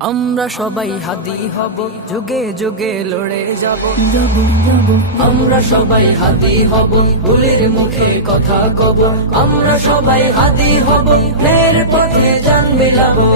আমরা সবাই হাদি হব, যুগে যুগে লড়ে যাব। আমরা সবাই হাদি হব, ভুলের মুখে কথা কব। আমরা সবাই হাদি হব, ন্যায়ের পথে জান মেলাবো।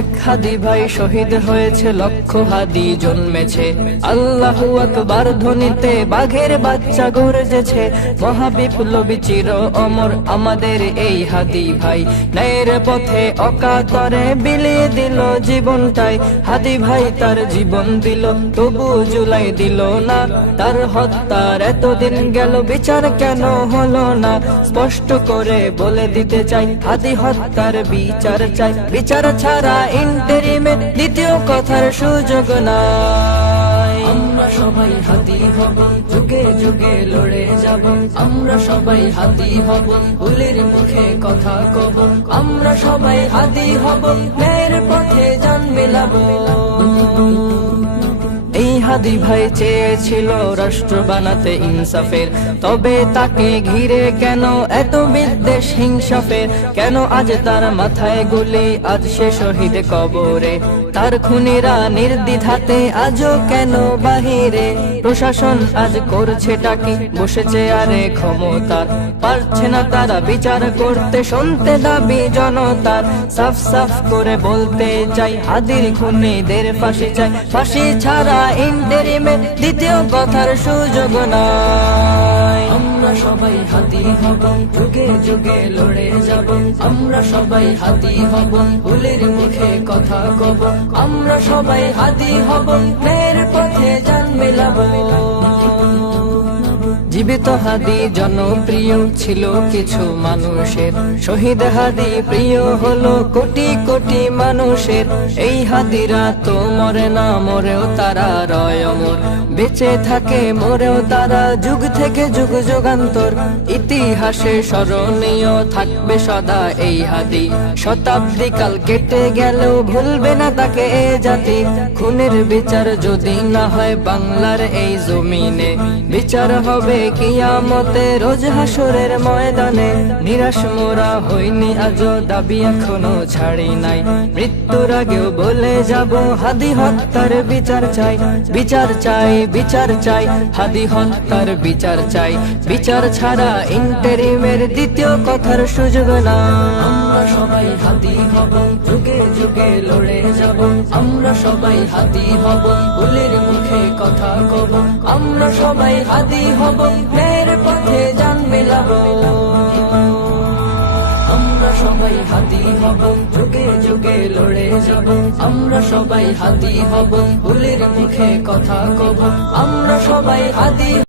এক হাদি ভাই শহীদ হয়েছে, লক্ষ হাদি জন্মেছে। আল্লাহু আকবার ধ্বনিতে বাঘের বাচ্চা গর্জেছে। মহাবিপ্লবী চির অমর আমাদের এই হাদি ভাই, ন্যায়ের পথে অকাতরে বিলিয়ে দিল জীবনটাই। হাদি ভাই তার জীবন দিল, তবু জুলাই দিল না। তার হত্যার এতদিন গেল, বিচার কেন হলো না? স্পষ্ট করে বলে দিতে চাই, হাদি হত্যার বিচার চাই। বিচার ছাড়া ইন্টারিমে দ্বিতীয় কথার সুযোগ নাই। আমরা সবাই হাদি হব, যুগে যুগে লড়ে যাব। আমরা সবাই হাদি হব, ভুলের মুখে কথা কব। আমরা সবাই হাদি হব, ন্যায়ের পথে জান মেলাবো। এই হাদি ভাই চেয়েছিল রাষ্ট্র বানাতে ইনসাফের, তবে তাকে ঘিরে কেন এত বিদ্বেষ হিংসাফের? কেন আজ তার মাথায় গুলি, আজ সে শহীদ কবরে? তার খুনিরা নির্দ্বিধাতে আজও কেন বাহিরে? প্রশাসন আজ করছে টাকি, বসেছে আরে ক্ষমতার। পারছে না তারা বিচার করতে, শুনতে দাবি জনতার। সাফ সাফ করে বলতে চাই, হাদির খুনিদের ফাঁসি চাই। ফাঁসি ছাড়া ইন্টারিমে দ্বিতীয় কথার সুযোগ নাই। আমরা সবাই হাদি হব, যুগে যুগে লড়ে যাব। আমরা সবাই হাদি হব, ভুলের মুখে কথা কব। আমরা সবাই হাদি হব, ন্যায়ের পথে জান মেলাবো। জীবিত হাদি জনপ্রিয় ছিল কিছু মানুষের, শহীদ হাদি প্রিয় হলো কোটি কোটি মানুষের। এই হাদিরা তো মরে না, মরেও তারা রয় অমর। বেঁচে থাকে মরেও তারা, যুগ থেকে যুগ যুগান্তর। ইতিহাসে স্মরণীয় থাকবে সদা এই হাদি। শতাব্দী কাল কেটে গেলেও ভুলবে না তাকে এ জাতি। খুনের বিচার যদি না হয় বাংলার এই জমিনে, বিচার হবে কিয়ামতে রোজ হাসরের ময়দানে। নিরাশ মোরা হইনি আজও, দাবি এখনো ছাড়ি নাই। মৃত্যুর আগেও বলে যাব, হাদি হত্যার বিচার চাই। বিচার চাই, বিচার চাই, হাদি হত্যার বিচার চাই। বিচার ছাড়া ইন্টারিমের দ্বিতীয় কথার সুযোগ না। আমরা সবাই হাদি হব, যুগে যুগে লড়ে যাব। আমরা সবাই হাদি হব, ভুলের মুখে কথা কব। আমরা সবাই হাদি হব, ন্যায়ের পথে জান মেলাবো। আমরা সবাই হাদি হব, যুগে যুগে লড়ে যাব। আমরা সবাই হাদি হব, ভুলের মুখে কথা কব। আমরা সবাই হাদি